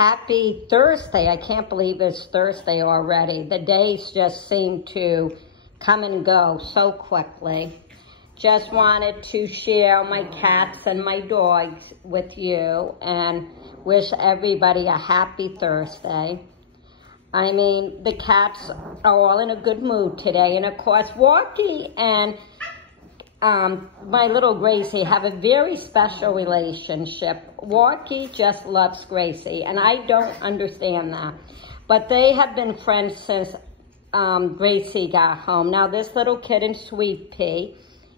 Happy Thursday. I can't believe it's Thursday already. The days just seem to come and go so quickly. Just wanted to share my cats and my dogs with you and wish everybody a happy Thursday. I mean, the cats are all in a good mood today. And of course, Walkie and my little Gracie have a very special relationship. Walkie just loves Gracie, and I don't understand that. But they have been friends since Gracie got home. Now, this little kitten, Sweet Pea,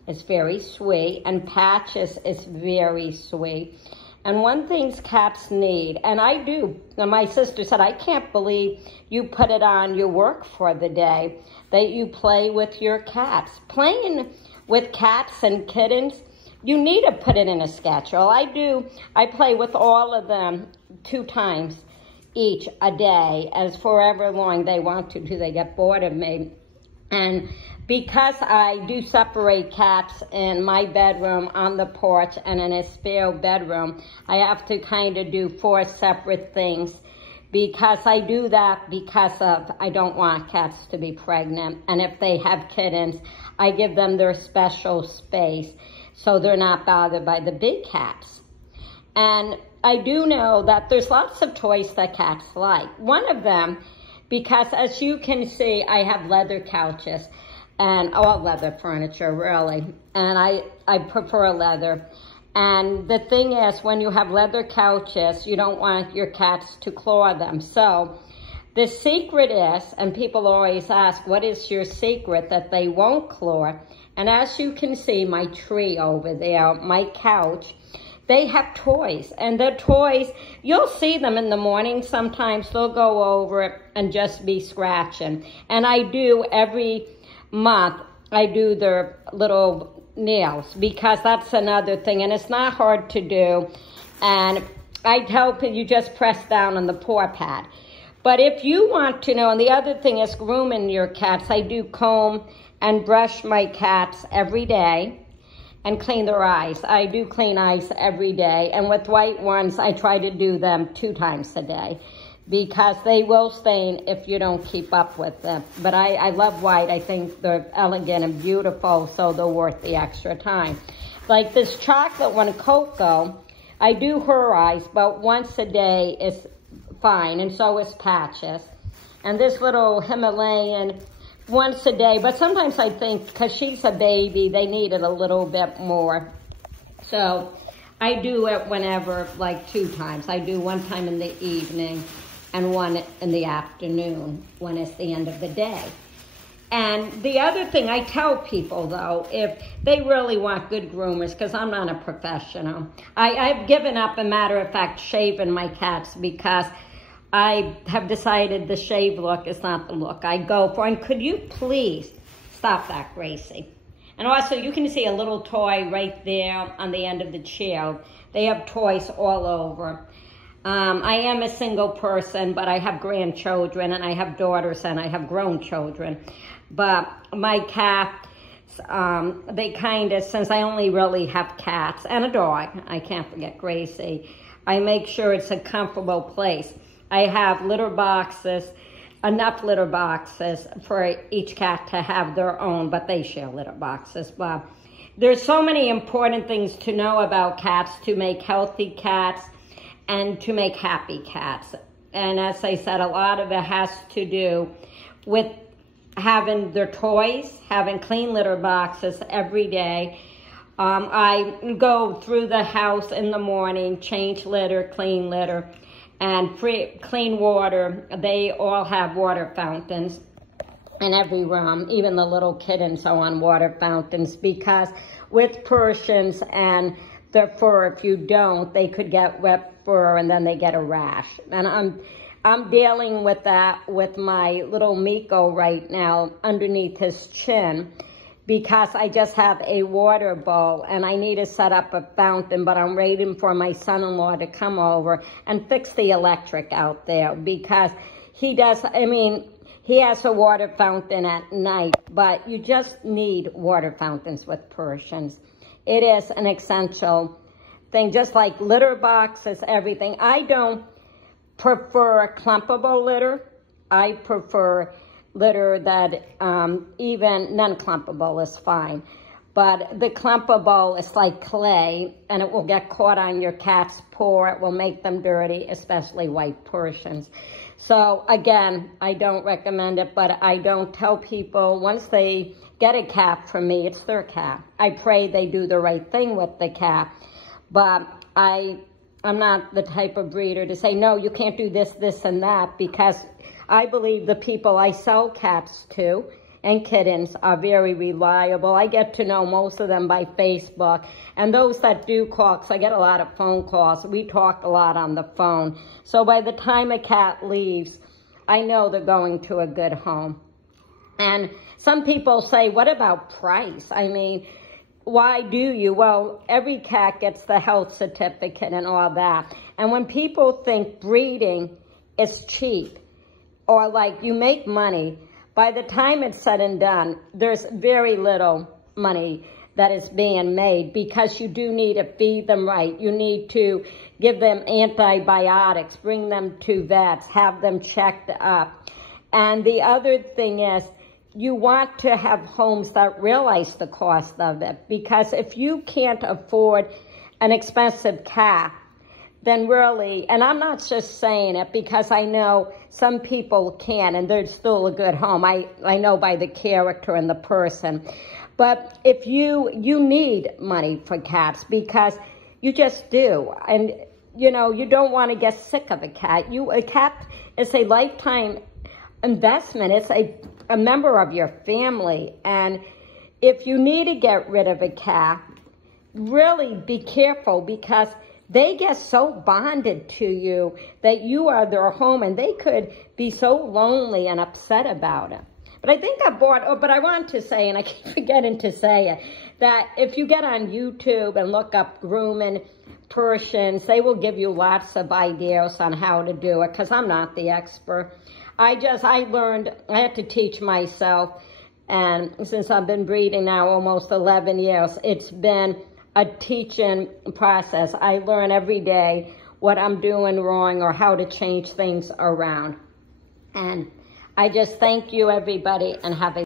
is very sweet, and Patches is very sweet. And one thing cats need, and I do, and my sister said, I can't believe you put it on your work for the day, that you play with your cats. Playing with cats and kittens, you need to put it in a schedule. I do. I play with all of them 2 times each a day, as forever long they want to till they get bored of me. And because I do separate cats in my bedroom, on the porch, and in a spare bedroom, I have to kind of do 4 separate things. Because I do that because I don't want cats to be pregnant. And if they have kittens, I give them their special space so they're not bothered by the big cats. And I do know that there's lots of toys that cats like. One of them, because as you can see, I have leather couches and all leather furniture, really. And I prefer leather. And the thing is, when you have leather couches, you don't want your cats to claw them. So the secret is, and people always ask, what is your secret that they won't claw? And as you can see, my tree over there, my couch, they have toys. And the toys, you'll see them in the morning. Sometimes they'll go over it and just be scratching. And I do every month, I do their little nails, because that's another thing, and it's not hard to do. And I tell people, you just press down on the paw pad. But if you want to know, and the other thing is grooming your cats, I do comb and brush my cats every day and clean their eyes. I do clean eyes every day, and with white ones, I try to do them 2 times a day, because they will stain if you don't keep up with them. But I love white. I think they're elegant and beautiful, so they're worth the extra time. Like this chocolate one, Coco, I do her eyes, but once a day is fine, and so is Patches. And this little Himalayan, once a day, but sometimes I think, because she's a baby, they need it a little bit more. So I do it whenever, like 2 times. I do 1 time in the evening, and 1 in the afternoon when it's the end of the day. And the other thing I tell people, though, if they really want good groomers, because I'm not a professional, I've given up, a matter of fact, shaving my cats, because I have decided the shave look is not the look I go for. And could you please stop that, Gracie? And also, you can see a little toy right there on the end of the chair. They have toys all over. I am a single person, but I have grandchildren, and I have daughters, and I have grown children. But my cats, they kind of, since I only really have cats and a dog, I can't forget Gracie, I make sure it's a comfortable place. I have litter boxes, enough litter boxes for each cat to have their own, but they share litter boxes. But there's so many important things to know about cats to make healthy cats and to make happy cats. And as I said, a lot of it has to do with having their toys, having clean litter boxes every day. I go through the house in the morning, change litter, and clean water. They all have water fountains in every room. Even the little kittens are on water fountains, because with Persians and their fur, if you don't, they could get wet fur and then they get a rash. And I'm dealing with that with my little Miko right now underneath his chin, because I just have a water bowl and I need to set up a fountain, but I'm waiting for my son-in-law to come over and fix the electric out there, because he does, I mean, he has a water fountain at night, but you just need water fountains with Persians. It is an essential thing, just like litter boxes, everything. I don't prefer a clumpable litter. I prefer litter that even non-clumpable is fine. But the clumpable is like clay, and it will get caught on your cat's paw. It will make them dirty, especially white Persians. So again, I don't recommend it, but I don't tell people once they get a cat from me, it's their cat. I pray they do the right thing with the cat. But I'm not the type of breeder to say, no, you can't do this, this, and that, because I believe the people I sell cats to and kittens are very reliable. I get to know most of them by Facebook. And those that do call, 'cause I get a lot of phone calls, we talk a lot on the phone. So by the time a cat leaves, I know they're going to a good home. And some people say, what about price? I mean, why do you? Well, every cat gets the health certificate and all that. And when people think breeding is cheap, or like you make money, by the time it's said and done, there's very little money that is being made, because you do need to feed them right. You need to give them antibiotics, bring them to vets, have them checked up. And the other thing is, you want to have homes that realize the cost of it, because if you can't afford an expensive cat, then really, and I'm not just saying it because I know some people can and they're still a good home. I know by the character and the person. But if you need money for cats, because you just do. And, you know, you don't want to get sick of a cat. A cat is a lifetime investment. It's a member of your family. And if you need to get rid of a cat, really be careful, because they get so bonded to you that you are their home, and they could be so lonely and upset about it. But I think but I want to say, and I keep forgetting to say it, that if you get on YouTube and look up grooming Persians, they will give you lots of ideas on how to do it, because I'm not the expert. I learned, I had to teach myself, and since I've been breeding now almost 11 years, it's been a teaching process. I learn every day what I'm doing wrong or how to change things around. And I just thank you, everybody, and have a